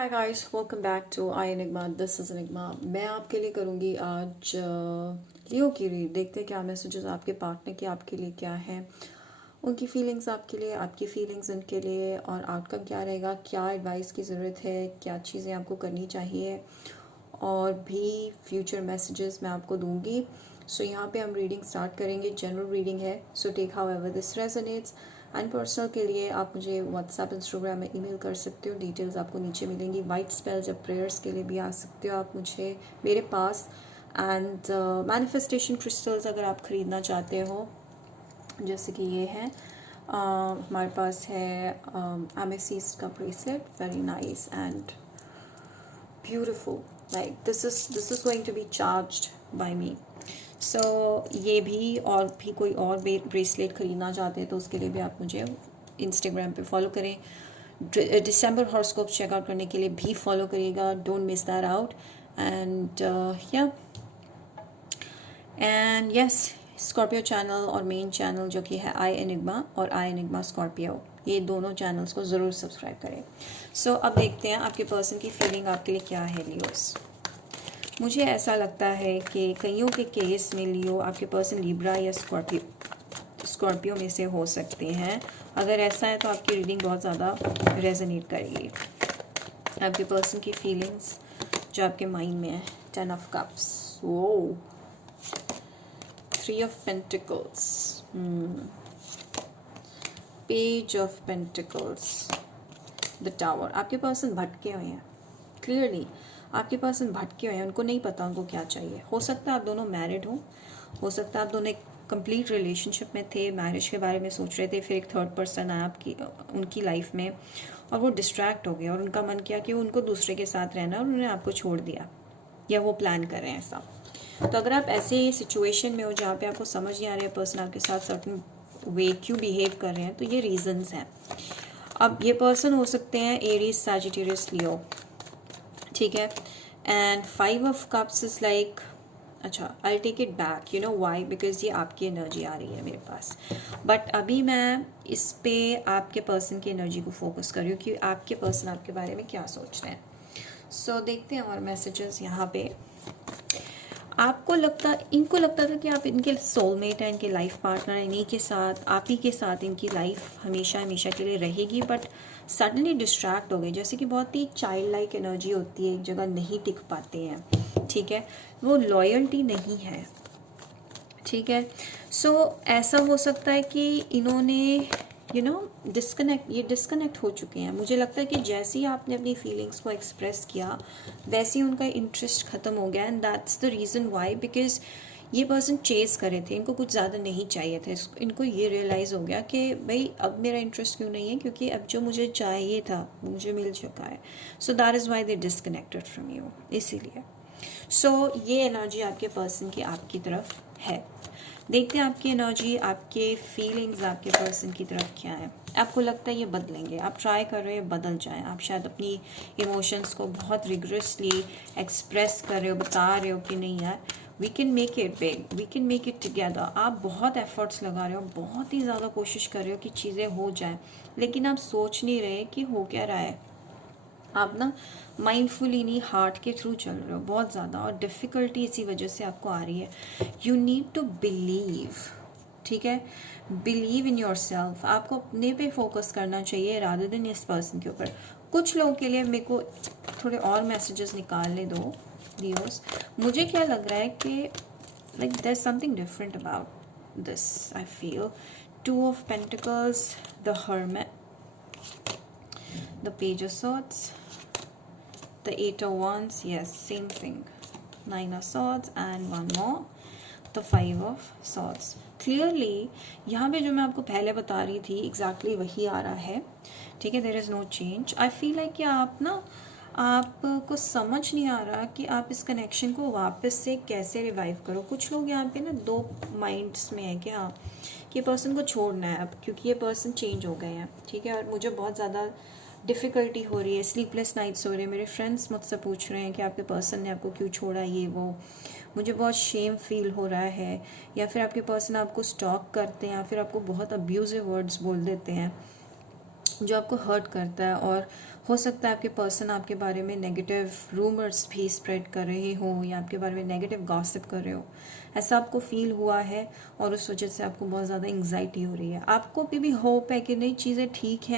Hi guys, welcome back to I Enigma. This is Enigma. मैं आपके लिए करूँगी आज लियो की रीड। देखते हैं क्या मैसेजेस आपके पार्टनर की आपके लिए क्या है, उनकी फीलिंग्स आपके लिए, आपकी फीलिंग्स उनके लिए, और आउटकम क्या रहेगा, क्या एडवाइस की ज़रूरत है, क्या चीज़ें आपको करनी चाहिए, और भी फ्यूचर मैसेजेस मैं आपको दूंगी। सो यहाँ पे हम रीडिंग स्टार्ट करेंगे। जनरल रीडिंग है, so take however this resonates. And personal के लिए आप मुझे व्हाट्सएप, इंस्टाग्राम में ईमेल कर सकते हो। डिटेल्स आपको नीचे मिलेंगी। वाइट स्पेल्स या प्रेयर्स के लिए भी आ सकते हो आप मुझे मेरे पास। एंड मैनिफेस्टेशन क्रिस्टल्स अगर आप ख़रीदना चाहते हो, जैसे कि ये है, हमारे पास है एमेथिस्ट का bracelet, very nice and beautiful. Like this is going to be charged by me. So ये भी, और भी कोई और ब्रेसलेट ख़रीदना चाहते हैं तो उसके लिए भी आप मुझे इंस्टाग्राम पे फॉलो करें। दिसंबर हॉरोस्कोप चेकआउट करने के लिए भी फॉलो करिएगा। Don't miss that out. And या एंड यस, स्कॉर्पियो चैनल और मेन चैनल जो कि है आई एनिग्मा और आई एनिग्मा स्कॉर्पियो, ये दोनों चैनल्स को ज़रूर सब्सक्राइब करें। सो अब देखते हैं आपके पर्सन की फीलिंग आपके लिए क्या है लियोस। मुझे ऐसा लगता है कि कईयों के केस में लियो आपके पर्सन लिब्रा या स्कॉर्पियो में से हो सकते हैं। अगर ऐसा है तो आपकी रीडिंग बहुत ज़्यादा रेजोनेट करेगी। आपके पर्सन की फीलिंग्स जो आपके माइंड में है। 10 ऑफ कप्स, वो 3 of pentacles, page of pentacles, the tower. आपके पर्सन भटके हुए हैं। क्लियरली आपके पर्सन भटके हुए हैं, उनको नहीं पता उनको क्या चाहिए। हो सकता है आप दोनों मैरिड हो सकता है आप दोनों एक कंप्लीट रिलेशनशिप में थे, मैरिज के बारे में सोच रहे थे, फिर एक थर्ड पर्सन आया आपकी उनकी लाइफ में और वो डिस्ट्रैक्ट हो गया और उनका मन किया कि उनको दूसरे के साथ रहना और उन्होंने आपको छोड़ दिया, या वो प्लान कर रहे हैं ऐसा। तो अगर आप ऐसे सिचुएशन में हो जहाँ पे आपको समझ नहीं आ रहा है पर्सन आपके साथ सर्टन वे क्यों बिहेव कर रहे हैं, तो ये रीजंस हैं। अब ये पर्सन हो सकते हैं एरीज, सैजिटेरियस, लियो, ठीक है। And 5 of cups is like, अच्छा I take it back, you know why, because ये आपकी एनर्जी आ रही है मेरे पास। बट अभी मैं इस पे आपके पर्सन की एनर्जी को फोकस कर रही हूँ कि आपके पर्सन आपके बारे में क्या सोच रहे हैं। सो देखते हैं और मैसेजेस यहाँ पे। आपको लगता, इनको लगता था कि आप इनके सोलमेट हैं, इनके लाइफ पार्टनर हैं, इन्हीं के साथ, आप ही के साथ इनकी लाइफ हमेशा हमेशा के लिए रहेगी। बट सडनली डिस्ट्रैक्ट हो गए, जैसे कि बहुत ही चाइल्ड लाइक एनर्जी होती है, एक जगह नहीं टिक पाते हैं, ठीक है। वो लॉयल्टी नहीं है, ठीक है। सो ऐसा हो सकता है कि इन्होंने डिस्कनेक्ट हो चुके हैं। मुझे लगता है कि जैसे ही आपने अपनी फीलिंग्स को एक्सप्रेस किया वैसे ही उनका इंटरेस्ट ख़त्म हो गया। And that's the reason why, because ये पर्सन चेस कर रहे थे, इनको कुछ ज़्यादा नहीं चाहिए थे। इनको ये रियलाइज़ हो गया कि भाई अब मेरा इंटरेस्ट क्यों नहीं है, क्योंकि अब जो मुझे चाहिए था मुझे मिल चुका है। सो that is why they disconnected from you, इसीलिए। सो ये एनर्जी आपके पर्सन की आपकी तरफ है। देखते हैं आपकी एनर्जी, आपके फीलिंग्स आपके पर्सन की तरफ क्या है। आपको लगता है ये बदलेंगे, आप ट्राई कर रहे हो बदल जाएं, आप शायद अपनी इमोशंस को बहुत रिगरसली एक्सप्रेस कर रहे हो, बता रहे हो कि नहीं यार we can make it big, we can make it together. आप बहुत एफर्ट्स लगा रहे हो, बहुत ही ज़्यादा कोशिश कर रहे हो कि चीज़ें हो जाएं, लेकिन आप सोच नहीं रहे कि हो क्या रहा है। आप ना माइंडफुली नहीं, हार्ट के थ्रू चल रहे हो बहुत ज़्यादा, और डिफ़िकल्टी इसी वजह से आपको आ रही है। यू नीड टू बिलीव, ठीक है। Believe in your self. आपको अपने पे फोकस करना चाहिए रादर देन इस पर्सन के ऊपर। कुछ लोगों के लिए मेरे को थोड़े और मैसेजेस निकालने दो लियोस। मुझे क्या लग रहा है कि like there is something different about this, I feel. 2 of pentacles, the hermit, the page of swords, the 8 of wands, yes, same thing, 9 of swords and one more, the 5 of swords. Clearly यहाँ पे जो मैं आपको पहले बता रही थी exactly वही आ रहा है, ठीक है। there is no change. I feel like कि आप ना, आपको समझ नहीं आ रहा कि आप इस कनेक्शन को वापस से कैसे रिवाइव करो। कुछ लोग यहाँ पे ना दो माइंड्स में है कि हाँ कि पर्सन को छोड़ना है अब, क्योंकि ये पर्सन चेंज हो गए हैं, ठीक है। और मुझे बहुत ज़्यादा डिफ़िकल्टी हो रही है, स्लीपलेस नाइट्स हो रहे हैं। मेरे फ्रेंड्स मुझसे पूछ रहे हैं कि आपके पर्सन ने आपको क्यों छोड़ा, ये वो। मुझे बहुत शेम फील हो रहा है, या फिर आपके पर्सन आपको स्टॉक करते हैं, या फिर आपको बहुत अब्यूजिव वर्ड्स बोल देते हैं जो आपको हर्ट करता है। और हो सकता है आपके पर्सन आपके बारे में नेगेटिव रूमर्स भी स्प्रेड कर रहे हो या आपके बारे में नेगेटिव गॉसिप कर रहे हो, ऐसा आपको फील हुआ है और उस वजह से आपको बहुत ज़्यादा एंग्जाइटी हो रही है। आपको भी होप है कि नहीं, चीज़ें ठीक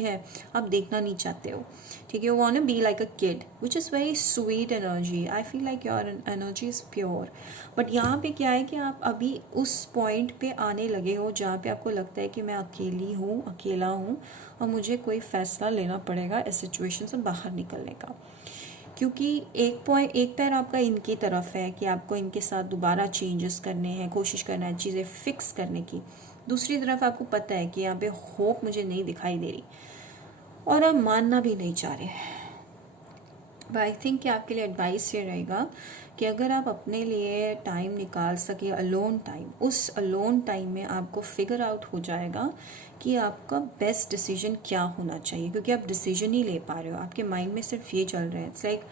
है, आप देखना नहीं चाहते हो, ठीक है। You want to be like a kid which is very sweet energy, I feel like your energy is pure. But यहाँ पे क्या है कि आप अभी उस पॉइंट पे आने लगे हो जहाँ पे आपको लगता है कि मैं अकेला हूँ और मुझे कोई फ़ैसला लेना पड़ेगा इस सिचुएशन से बाहर निकलने का। क्योंकि एक पैर आपका इनकी तरफ है कि आपको इनके साथ दोबारा चेंजेस करने हैं, कोशिश करना है चीज़ें फिक्स करने की। दूसरी तरफ आपको पता है कि यहाँ पे होप मुझे नहीं दिखाई दे रही और आप मानना भी नहीं चाह रहे। बट आई थिंक कि आपके लिए एडवाइस ये रहेगा कि अगर आप अपने लिए टाइम निकाल सके, अलोन टाइम, उस अलोन टाइम में आपको फिगर आउट हो जाएगा कि आपका बेस्ट डिसीजन क्या होना चाहिए, क्योंकि आप डिसीजन ही ले पा रहे हो, आपके माइंड में सिर्फ ये चल रहा है। इट्स लाइक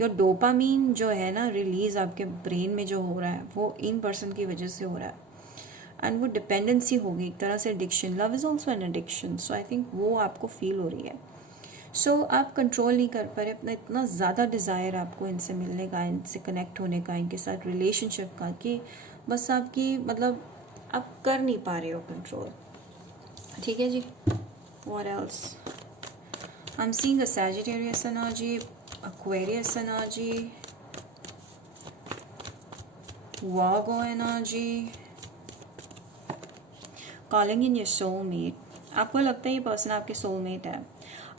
योर डोपामीन जो है ना रिलीज आपके ब्रेन में जो हो रहा है वो इन पर्सन की वजह से हो रहा है एंड वो डिपेंडेंसी होगी, एक तरह से addiction. Love is also an addiction, so I think वो आपको फील हो रही है। सो आप कंट्रोल नहीं कर पा रहे अपना, इतना ज़्यादा डिज़ायर आपको इनसे मिलने का, इनसे कनेक्ट होने का, इनके साथ रिलेशनशिप का, कि बस आपकी मतलब आप कर नहीं पा रहे हो कंट्रोल, ठीक है जी। What else? I am seeing a Sagittarius energy, Aquarius energy, Virgo energy, calling in your soulmate। आपको लगता है ये पर्सन आपके सोलमेट है,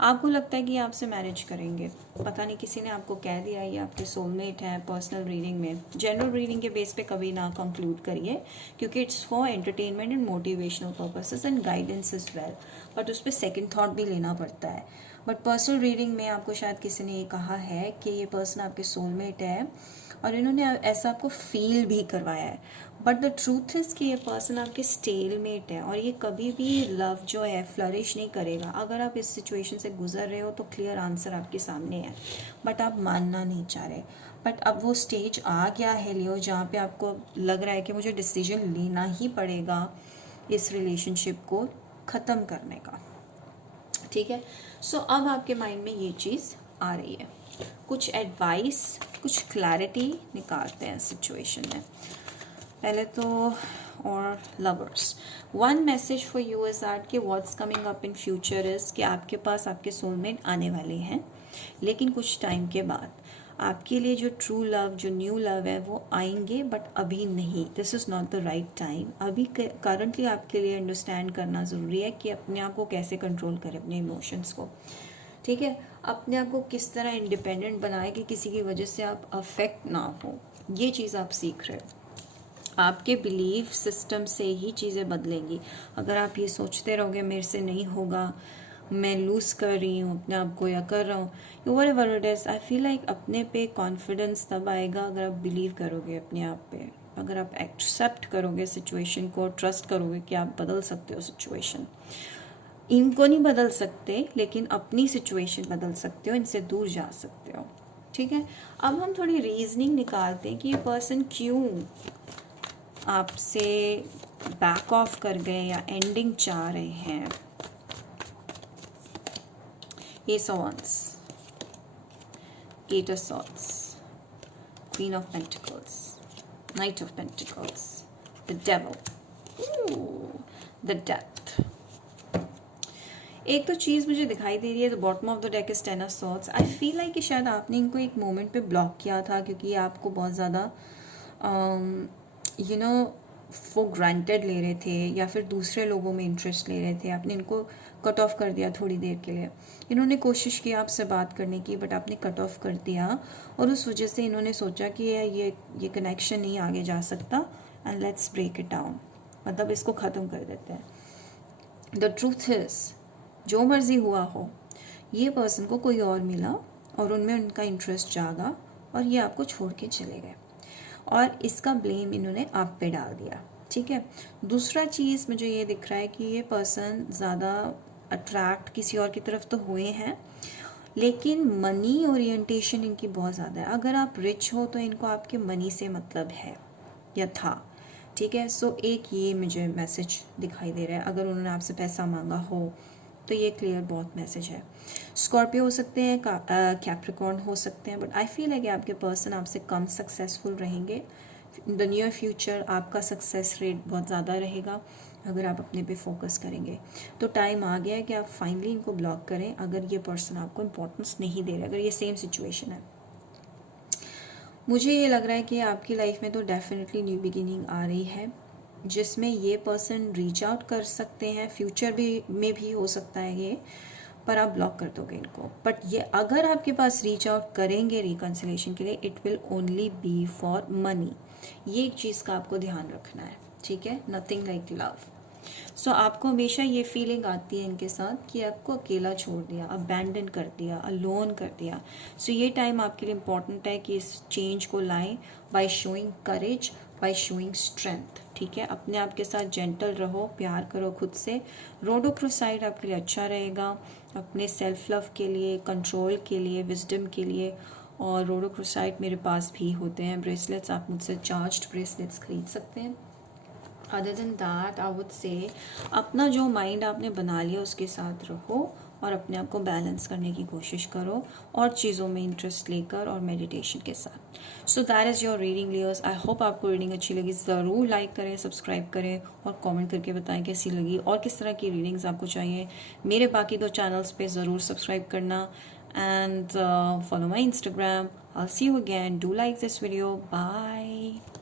आपको लगता है कि आपसे मैरिज करेंगे, पता नहीं किसी ने आपको कह दिया ये आपके सोलमेट है। पर्सनल रीडिंग में, जनरल रीडिंग के बेस पे कभी ना कंक्लूड करिए, क्योंकि it's for entertainment and motivational purposes and guidance is well, but उस पर सेकेंड थाट भी लेना पड़ता है। बट पर्सनल रीडिंग में आपको शायद किसी ने ये कहा है कि ये पर्सन आपके सोलमेट है और इन्होंने ऐसा आपको फील भी करवाया है। बट द ट्रूथ इज़ कि ये पर्सन आपके स्टेलमेट है और ये कभी भी लव जो है फ्लरिश नहीं करेगा। अगर आप इस सिचुएशन से गुजर रहे हो तो क्लियर आंसर आपके सामने है, बट आप मानना नहीं चाह रहे। बट अब वो स्टेज आ गया है लियो जहाँ पे आपको लग रहा है कि मुझे डिसीजन लेना ही पड़ेगा इस रिलेशनशिप को ख़त्म करने का, ठीक है। सो अब आपके माइंड में ये चीज़ आ रही है, कुछ एडवाइस, कुछ क्लैरिटी निकालते हैं सिचुएशन में। पहले तो और lovers, one message for you is that कि what's coming up in future is कि आपके पास आपके सोलमेट आने वाले हैं, लेकिन कुछ टाइम के बाद आपके लिए जो ट्रू लव, जो न्यू लव है वो आएंगे, बट अभी नहीं। This is not the right time. अभी करंटली आपके लिए अंडरस्टैंड करना ज़रूरी है कि अपने आप को कैसे कंट्रोल करें, अपने इमोशंस को, ठीक है। अपने आप को किस तरह इंडिपेंडेंट बनाए कि किसी की वजह से आप अफेक्ट ना हो, ये चीज़ आप सीख रहे हो। आपके बिलीफ सिस्टम से ही चीज़ें बदलेंगी। अगर आप ये सोचते रहोगे मेरे से नहीं होगा, मैं लूज़ कर रही हूँ अपने आप को या कर रहा हूँ, what ever it is, I feel like अपने पे कॉन्फिडेंस तब आएगा अगर आप बिलीव करोगे अपने आप पे, अगर आप एक्सेप्ट करोगे सिचुएशन को, ट्रस्ट करोगे कि आप बदल सकते हो सिचुएशन। इनको नहीं बदल सकते लेकिन अपनी सिचुएशन बदल सकते हो, इनसे दूर जा सकते हो, ठीक है। अब हम थोड़ी रीजनिंग निकालते हैं कि ये पर्सन क्यों आपसे बैक ऑफ कर गए या एंडिंग चाह रहे हैं। Ace of Wands, Eight of Swords, Queen of Pentacles, Knight of Pentacles, the Devil, the Death। एक तो चीज़ मुझे दिखाई दे रही है, the bottom of the deck is ten of swords. I feel like कि शायद आपने इनको एक मोमेंट पे ब्लॉक किया था क्योंकि आपको बहुत ज़्यादा यू नो फॉर ग्रांटेड ले रहे थे या फिर दूसरे लोगों में इंटरेस्ट ले रहे थे। आपने इनको कट ऑफ कर दिया थोड़ी देर के लिए। इन्होंने कोशिश की आपसे बात करने की, बट आपने कट ऑफ कर दिया और उस वजह से इन्होंने सोचा कि ये कनेक्शन नहीं आगे जा सकता and let's break it down, मतलब इसको ख़त्म कर देते हैं। द ट्रूथ इज़ जो मर्ज़ी हुआ हो, ये पर्सन को कोई और मिला और उनमें उनका इंटरेस्ट जागा और ये आपको छोड़ के चले गए और इसका ब्लेम इन्होंने आप पे डाल दिया, ठीक है। दूसरा चीज़ मुझे ये दिख रहा है कि ये पर्सन ज़्यादा अट्रैक्ट किसी और की तरफ तो हुए हैं, लेकिन मनी ओरिएंटेशन इनकी बहुत ज़्यादा है। अगर आप रिच हो तो इनको आपके मनी से मतलब है या था, ठीक है। सो एक ये मुझे मैसेज दिखाई दे रहा है, अगर उन्होंने आपसे पैसा मांगा हो तो ये क्लियर बहुत मैसेज है। स्कॉर्पियो हो सकते हैं, कैप्रिकॉर्न हो सकते हैं, बट आई फील है कि आपके पर्सन आपसे कम सक्सेसफुल रहेंगे। इन द नियर फ्यूचर आपका सक्सेस रेट बहुत ज़्यादा रहेगा अगर आप अपने पे फोकस करेंगे। तो टाइम आ गया है कि आप फाइनली इनको ब्लॉक करें अगर ये पर्सन आपको इम्पोर्टेंस नहीं दे रहा, अगर ये सेम सिचुएशन है। मुझे ये लग रहा है कि आपकी लाइफ में तो डेफिनेटली न्यू बिगिनिंग आ रही है, जिसमें ये पर्सन रीच आउट कर सकते हैं, फ्यूचर में भी हो सकता है ये, पर आप ब्लॉक कर दोगे इनको। बट ये अगर आपके पास रीच आउट करेंगे रिकन्सिलेशन के लिए, it will only be for money. ये एक चीज़ का आपको ध्यान रखना है, ठीक है, नथिंग लाइक लव। सो आपको हमेशा ये फीलिंग आती है इनके साथ कि आपको अकेला छोड़ दिया, अबैंडन कर दिया, अलोन कर दिया। सो ये टाइम आपके लिए इम्पॉर्टेंट है कि इस चेंज को लाएं by showing courage, by showing strength, ठीक है। अपने आप के साथ जेंटल रहो, प्यार करो खुद से। रोडोक्रोसाइड आपके लिए अच्छा रहेगा अपने सेल्फ लव के लिए, कंट्रोल के लिए, विजडम के लिए। और रोडोक्रोसाइड मेरे पास भी होते हैं ब्रेसलेट्स, आप मुझसे चार्ज्ड ब्रेसलेट्स खरीद सकते हैं। Other than that I would say अपना जो माइंड आपने बना लिया उसके साथ रहो और अपने आप को बैलेंस करने की कोशिश करो और चीज़ों में इंटरेस्ट लेकर और मेडिटेशन के साथ। So that is your reading Leos. I hope आपको रीडिंग अच्छी लगी। ज़रूर लाइक करें, सब्सक्राइब करें और कमेंट करके बताएं कैसी लगी और किस तरह की रीडिंग्स आपको चाहिए। मेरे बाकी 2 चैनल्स पे ज़रूर सब्सक्राइब करना and follow my Instagram. I'll see you again. Do like this video. Bye.